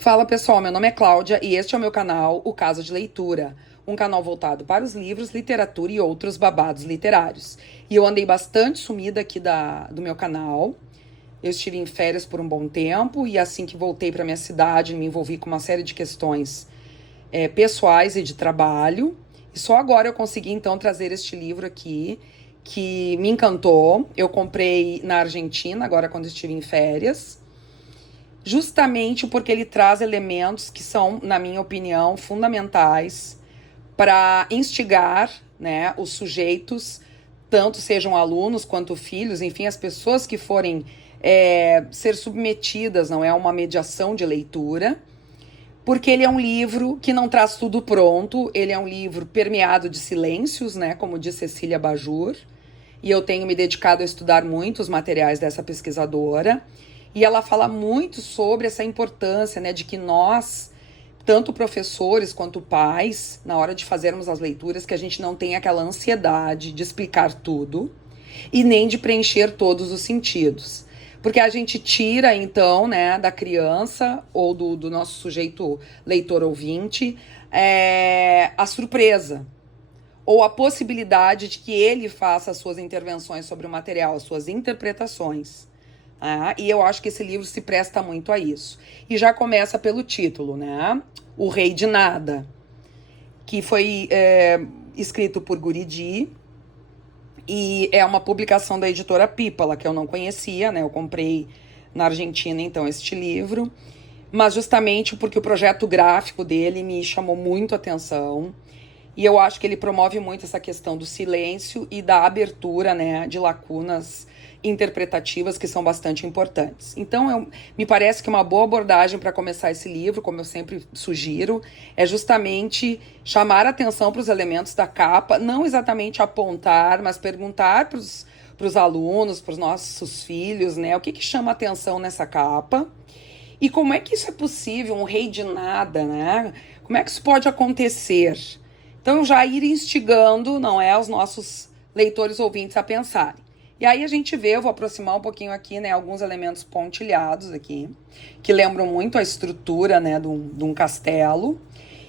Fala pessoal, meu nome é Cláudia e este é o meu canal, o Casa de Leitura, um canal voltado para os livros, literatura e outros babados literários. E eu andei bastante sumida aqui do meu canal. Eu estive em férias por um bom tempo e assim que voltei para minha cidade me envolvi com uma série de questões pessoais e de trabalho. E só agora eu consegui então trazer este livro aqui que me encantou. Eu comprei na Argentina agora quando estive em férias. Justamente porque ele traz elementos que são, na minha opinião, fundamentais para instigar, né, os sujeitos, tanto sejam alunos quanto filhos, enfim, as pessoas que forem ser submetidas, não é, a uma mediação de leitura, porque ele é um livro que não traz tudo pronto, ele é um livro permeado de silêncios, né, como diz Cecília Bajur, e eu tenho me dedicado a estudar muito os materiais dessa pesquisadora. E ela fala muito sobre essa importância, né, de que nós, tanto professores quanto pais, na hora de fazermos as leituras, que a gente não tenha aquela ansiedade de explicar tudo e nem de preencher todos os sentidos. Porque a gente tira, então, né, da criança ou do nosso sujeito leitor ouvinte a surpresa ou a possibilidade de que ele faça as suas intervenções sobre o material, as suas interpretações. E eu acho que esse livro se presta muito a isso. E já começa pelo título, né? O Rei de Nada, que foi escrito por Guridi e é uma publicação da editora Pípala, que eu não conhecia, né? Eu comprei na Argentina, então, este livro, mas justamente porque o projeto gráfico dele me chamou muito a atenção. E eu acho que ele promove muito essa questão do silêncio e da abertura, né, de lacunas interpretativas que são bastante importantes. Então, me parece que uma boa abordagem para começar esse livro, como eu sempre sugiro, é justamente chamar a atenção para os elementos da capa, não exatamente apontar, mas perguntar para os alunos, para os nossos filhos, né, o que chama a atenção nessa capa e como é que isso é possível, um rei de nada, né? Como é que isso pode acontecer? Então, já ir instigando, não é, os nossos leitores ouvintes a pensarem. E aí a gente vê, eu vou aproximar um pouquinho aqui, né, alguns elementos pontilhados aqui, que lembram muito a estrutura, né, de um castelo.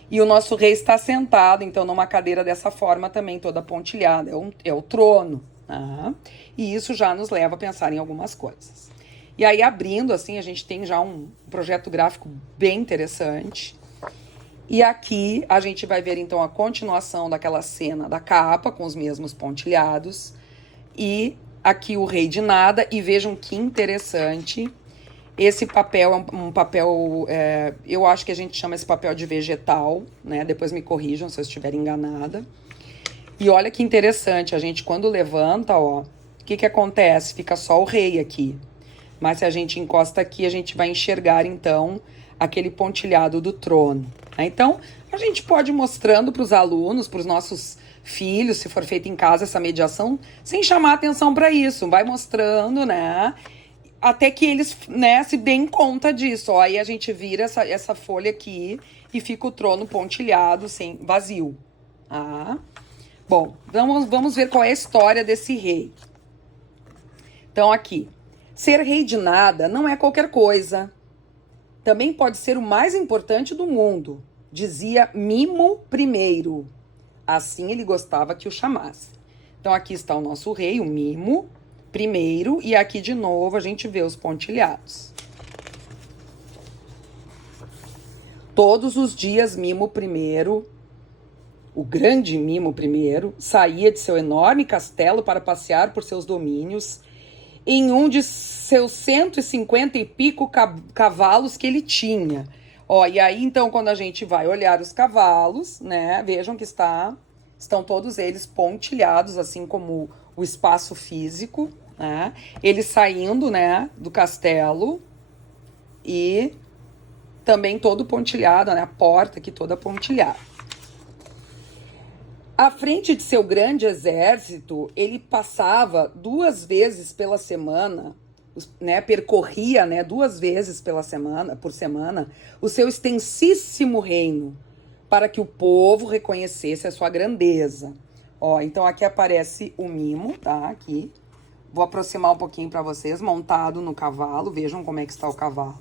E o nosso rei está sentado, então, numa cadeira dessa forma também, toda pontilhada. É o trono. Né? E isso já nos leva a pensar em algumas coisas. E aí, abrindo, assim, a gente tem já um projeto gráfico bem interessante. E aqui a gente vai ver, então, a continuação daquela cena da capa, com os mesmos pontilhados. E aqui o Rei de Nada. E vejam que interessante. Esse papel é um papel... eu acho que a gente chama esse papel de vegetal, né? Depois me corrijam se eu estiver enganada. E olha que interessante. A gente, quando levanta, ó... O que acontece? Fica só o rei aqui. Mas se a gente encosta aqui, a gente vai enxergar, então, aquele pontilhado do trono. Então, a gente pode ir mostrando para os alunos, para os nossos filhos, se for feita em casa essa mediação, sem chamar atenção para isso. Vai mostrando, né? Até que eles, né, se deem conta disso. Ó, aí a gente vira essa folha aqui e fica o trono pontilhado, sem vazio. Bom, vamos ver qual é a história desse rei. Então, aqui. Ser rei de nada não é qualquer coisa. Também pode ser o mais importante do mundo, dizia Mimo I. Assim ele gostava que o chamasse. Então aqui está o nosso rei, o Mimo I, e aqui de novo a gente vê os pontilhados. Todos os dias Mimo I, o grande Mimo I, saía de seu enorme castelo para passear por seus domínios em um de seus 150 e pico cavalos que ele tinha. Ó, e aí, então, quando a gente vai olhar os cavalos, né, vejam que estão todos eles pontilhados, assim como o espaço físico, né, eles saindo, né, do castelo e também todo pontilhado, né, a porta aqui toda pontilhada. À frente de seu grande exército, ele passava 2 vezes pela semana, né, percorria, né, 2 vezes por semana, o seu extensíssimo reino, para que o povo reconhecesse a sua grandeza. Ó, então aqui aparece o Mimo, tá? Aqui. Vou aproximar um pouquinho para vocês, montado no cavalo. Vejam como é que está o cavalo.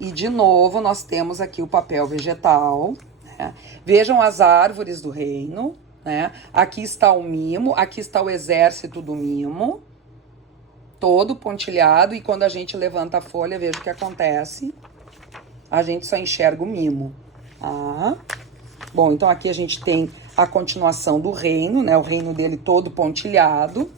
E, de novo, nós temos aqui o papel vegetal, né? Vejam as árvores do reino, né? Aqui está o mimo, aqui está o exército do mimo, todo pontilhado, e quando a gente levanta a folha, veja o que acontece. A gente só enxerga o mimo. Ah. Bom, então aqui a gente tem a continuação do reino, né? O reino dele todo pontilhado.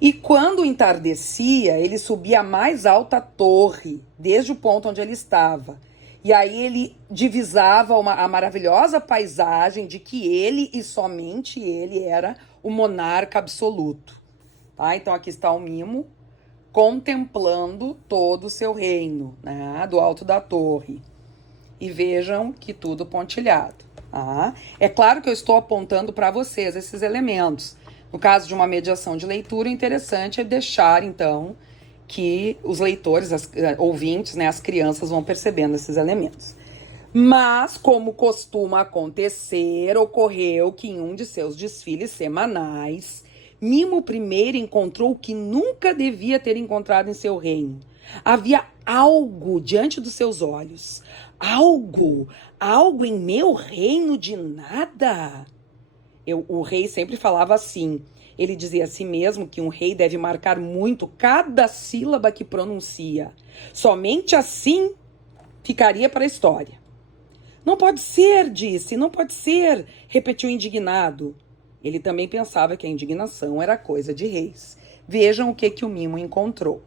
E quando entardecia, ele subia a mais alta torre, desde o ponto onde ele estava. E aí ele divisava a maravilhosa paisagem de que ele e somente ele era o monarca absoluto. Tá? Então aqui está o mimo contemplando todo o seu reino, né? Do alto da torre. E vejam que tudo pontilhado. Tá? É claro que eu estou apontando para vocês esses elementos. No caso de uma mediação de leitura, o interessante é deixar, então, que os leitores, ouvintes, né, as crianças vão percebendo esses elementos. Mas, como costuma acontecer, ocorreu que em um de seus desfiles semanais, Mimo I encontrou o que nunca devia ter encontrado em seu reino. Havia algo diante dos seus olhos. Algo em meu reino de nada. O rei sempre falava assim. Ele dizia a si mesmo que um rei deve marcar muito cada sílaba que pronuncia. Somente assim ficaria para a história. Não pode ser, disse, não pode ser, repetiu indignado. Ele também pensava que a indignação era coisa de reis. Vejam o que o mimo encontrou.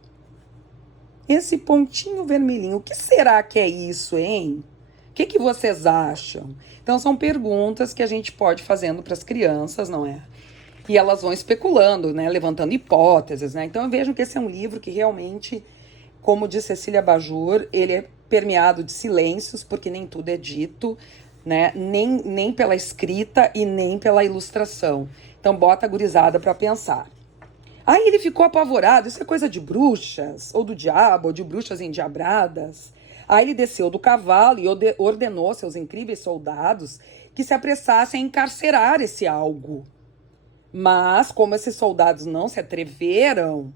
Esse pontinho vermelhinho, o que será que é isso, hein? O que vocês acham? Então, são perguntas que a gente pode ir fazendo para as crianças, não é? E elas vão especulando, né? Levantando hipóteses, né? Então, vejam que esse é um livro que realmente, como diz Cecília Bajur, ele é permeado de silêncios, porque nem tudo é dito, né? Nem pela escrita e nem pela ilustração. Então, bota a gurizada para pensar. Aí ele ficou apavorado, isso é coisa de bruxas, ou do diabo, ou de bruxas endiabradas. Aí ele desceu do cavalo e ordenou seus incríveis soldados que se apressassem a encarcerar esse algo. Mas, como esses soldados não se atreveram,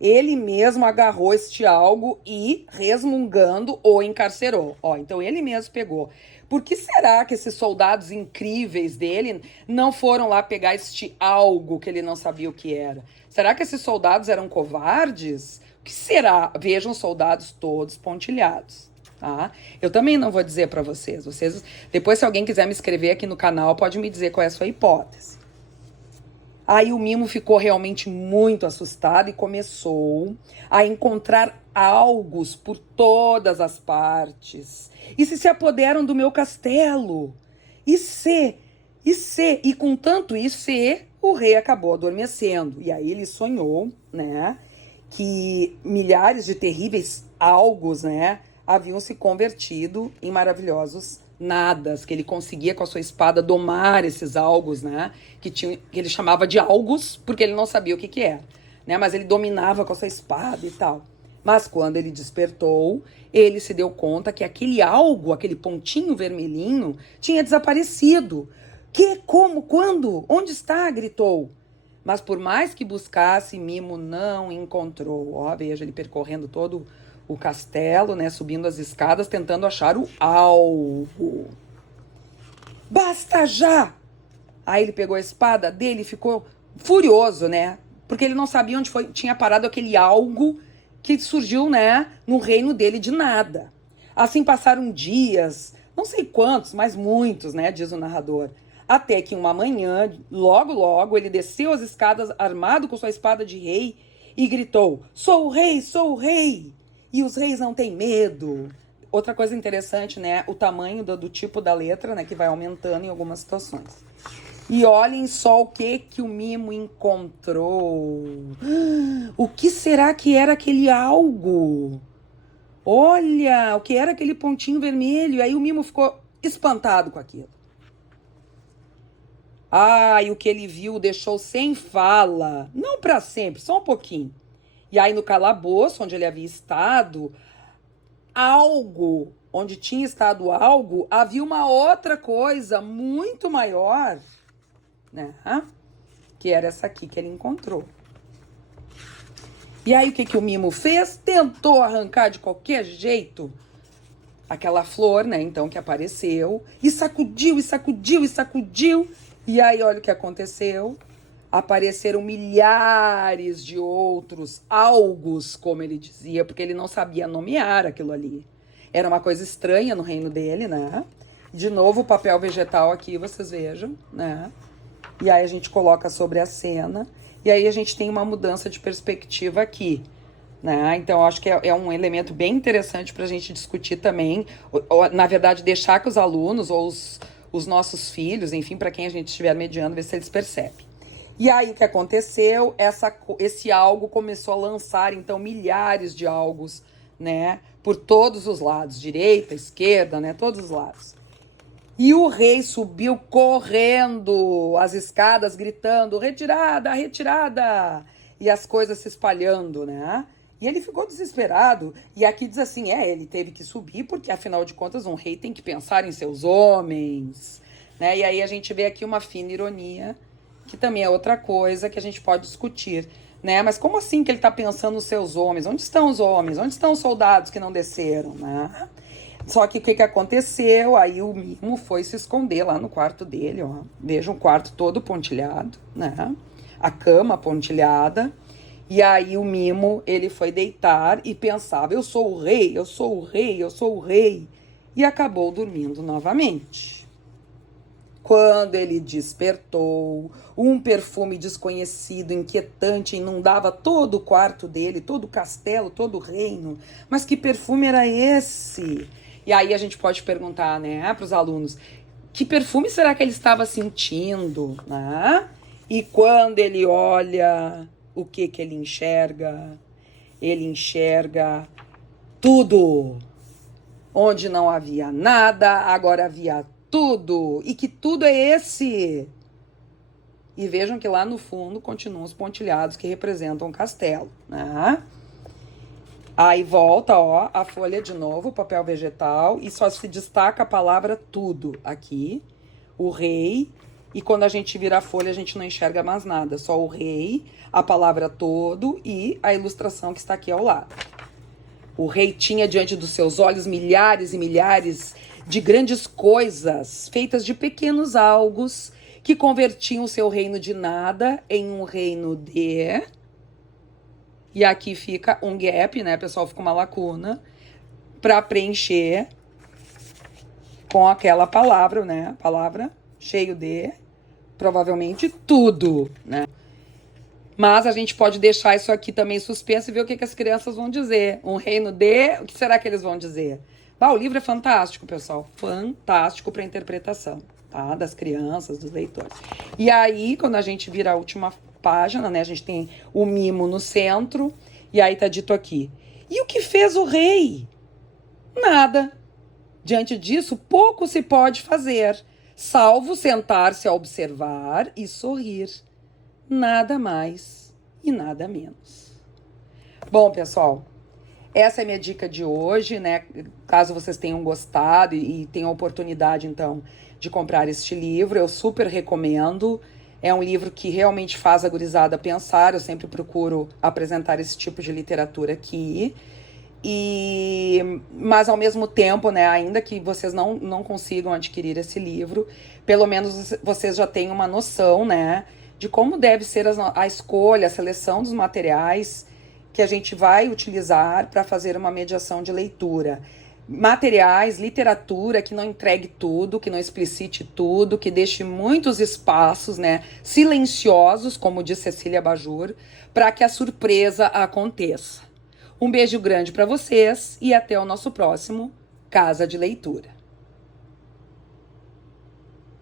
ele mesmo agarrou este algo e, resmungando, o encarcerou. Então ele mesmo pegou. Por que será que esses soldados incríveis dele não foram lá pegar este algo que ele não sabia o que era? Será que esses soldados eram covardes? O que será? Vejam os soldados todos pontilhados. Tá? Eu também não vou dizer para vocês. Depois, se alguém quiser me escrever aqui no canal, pode me dizer qual é a sua hipótese. Aí o mimo ficou realmente muito assustado e começou a encontrar algos por todas as partes. E se apoderam do meu castelo. E com tanto o rei acabou adormecendo. E aí ele sonhou, né, que milhares de terríveis algos, né, haviam se convertido em maravilhosos nadas, que ele conseguia com a sua espada domar esses algos, né, que ele chamava de algos, porque ele não sabia o que era, né, mas ele dominava com a sua espada e tal. Mas quando ele despertou, ele se deu conta que aquele algo, aquele pontinho vermelhinho, tinha desaparecido. Que? Como? Quando? Onde está? Gritou. Mas por mais que buscasse, Mimo não encontrou. Veja, ele percorrendo todo o castelo, né, subindo as escadas, tentando achar o algo. Basta já! Aí ele pegou a espada dele e ficou furioso, né, porque ele não sabia onde tinha parado aquele algo que surgiu, né, no reino dele de nada. Assim passaram dias, não sei quantos, mas muitos, né, diz o narrador. Até que uma manhã, logo, ele desceu as escadas armado com sua espada de rei e gritou: sou o rei, sou o rei! E os reis não têm medo. Outra coisa interessante, né? O tamanho do tipo da letra, né? Que vai aumentando em algumas situações. E olhem só o que o mimo encontrou. O que será que era aquele algo? Olha, o que era aquele pontinho vermelho? E aí o mimo ficou espantado com aquilo. E o que ele viu o deixou sem fala. Não para sempre, só um pouquinho. E aí no calabouço, onde ele havia estado, onde tinha estado algo, havia uma outra coisa muito maior, né? Que era essa aqui que ele encontrou. E aí o que o Mimo fez? Tentou arrancar de qualquer jeito aquela flor, né, então, que apareceu, e sacudiu, e sacudiu, e sacudiu, e aí olha o que aconteceu. Apareceram milhares de outros algos, como ele dizia, porque ele não sabia nomear aquilo ali. Era uma coisa estranha no reino dele, né? De novo o papel vegetal aqui, vocês vejam, né? E aí a gente coloca sobre a cena, e aí a gente tem uma mudança de perspectiva aqui, né? Então, eu acho que é um elemento bem interessante para a gente discutir também, ou, na verdade, deixar que os alunos ou os nossos filhos, enfim, para quem a gente estiver mediando, ver se eles percebem. E aí o que aconteceu? Esse algo começou a lançar, então, milhares de algos, né? Por todos os lados, direita, esquerda, né? Todos os lados. E o rei subiu correndo as escadas, gritando, retirada, retirada! E as coisas se espalhando, né? E ele ficou desesperado. E aqui diz assim, ele teve que subir, porque afinal de contas um rei tem que pensar em seus homens, né? E aí a gente vê aqui uma fina ironia, que também é outra coisa que a gente pode discutir, né? Mas como assim que ele está pensando nos seus homens? Onde estão os homens? Onde estão os soldados que não desceram, né? Só que o que aconteceu? Aí o Mimo foi se esconder lá no quarto dele, ó. Veja um quarto todo pontilhado, né? A cama pontilhada. E aí o Mimo, ele foi deitar e pensava, eu sou o rei, eu sou o rei, eu sou o rei. E acabou dormindo novamente. Quando ele despertou, um perfume desconhecido, inquietante, inundava todo o quarto dele, todo o castelo, todo o reino. Mas que perfume era esse? E aí a gente pode perguntar, né, para os alunos, que perfume será que ele estava sentindo, né? E quando ele olha, o que ele enxerga? Ele enxerga tudo. Onde não havia nada, agora havia tudo. E que tudo é esse? E vejam que lá no fundo continuam os pontilhados que representam o castelo, né? Aí volta, ó, a folha de novo, o papel vegetal, e só se destaca a palavra tudo aqui, o rei, e quando a gente vira a folha a gente não enxerga mais nada, só o rei, a palavra todo e a ilustração que está aqui ao lado. O rei tinha diante dos seus olhos milhares e milhares de grandes coisas, feitas de pequenos algos, que convertiam o seu reino de nada em um reino de... E aqui fica um gap, né, pessoal? Fica uma lacuna para preencher com aquela palavra, né? Palavra cheio de, provavelmente, tudo, né? Mas a gente pode deixar isso aqui também suspenso e ver o que as crianças vão dizer. Um reino de... O que será que eles vão dizer? O livro é fantástico, pessoal. Fantástico para interpretação, tá? Das crianças, dos leitores. E aí, quando a gente vira a última página, né? A gente tem o Mimo no centro. E aí tá dito aqui. E o que fez o rei? Nada. Diante disso, pouco se pode fazer, salvo sentar-se a observar e sorrir. Nada mais e nada menos. Bom, pessoal, essa é a minha dica de hoje, né? Caso vocês tenham gostado e tenham a oportunidade, então, de comprar este livro, eu super recomendo. É um livro que realmente faz a gurizada pensar, eu sempre procuro apresentar esse tipo de literatura aqui. Mas ao mesmo tempo, né, ainda que vocês não consigam adquirir esse livro, pelo menos vocês já têm uma noção, né, de como deve ser a escolha, a seleção dos materiais que a gente vai utilizar para fazer uma mediação de leitura. Materiais, literatura que não entregue tudo, que não explicite tudo, que deixe muitos espaços, né, silenciosos, como diz Cecília Bajur, para que a surpresa aconteça. Um beijo grande para vocês e até o nosso próximo Casa de Leitura.